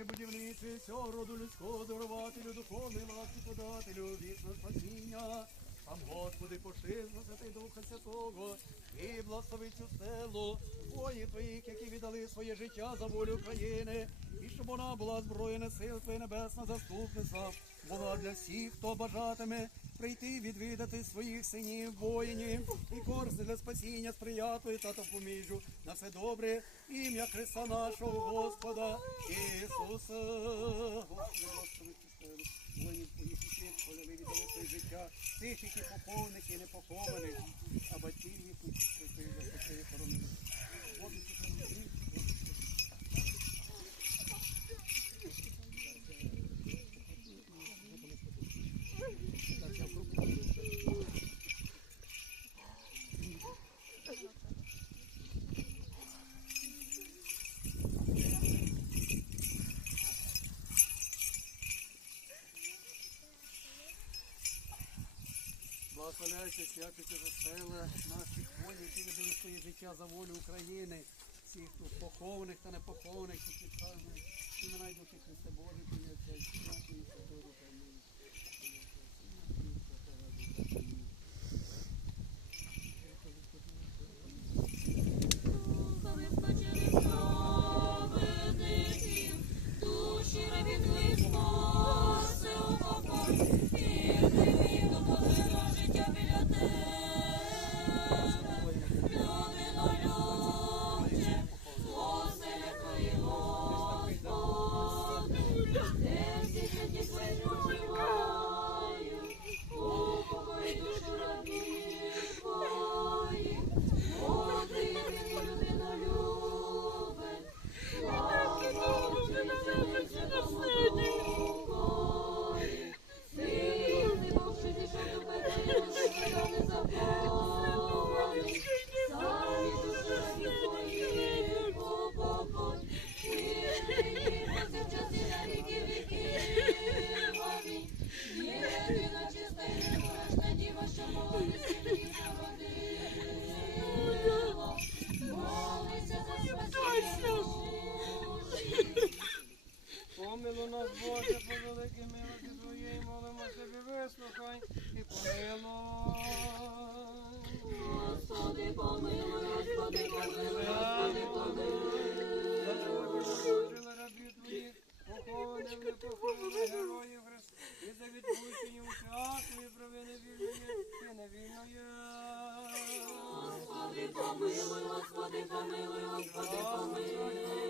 Боже, будівництві цього роду людського, дарувателю, духовний ласки подателю, вічно спасіння. Сам Господи, пошив на Святий Духа Святого, і благослови цю селу, воїн твоїх, які віддали своє життя за волю України, і щоб вона була зброєна сил Твоя небесна заступниця, була для всіх, хто бажатиме прийти відвідати своїх синів, воїнів, і корисне для спасіння сприятливі та допоміжу. На все добре, ім'я Христа нашого Господа Ісуса. Господи, Господи, воїнів твоїх усіх, полили віддали своє життя, тих, які похованих не похованих, а батьків їхніх, які ти Благословляйте, святите за села наших воїнів, які віддали своє життя за волю України, всіх тут похованих та непохованих, які підказують, і ми духи Христа Божий, і і Святого Духа. Амінь. і помилуй. Господи, помилуй, Господи, помилуй, Господи, помилуй. За тебе пророчила рабів твоїх, героїв і за відпущення у святої провини вільної, ти не вільної. Господи, помилуй, Господи, помилуй, Господи, помилуй.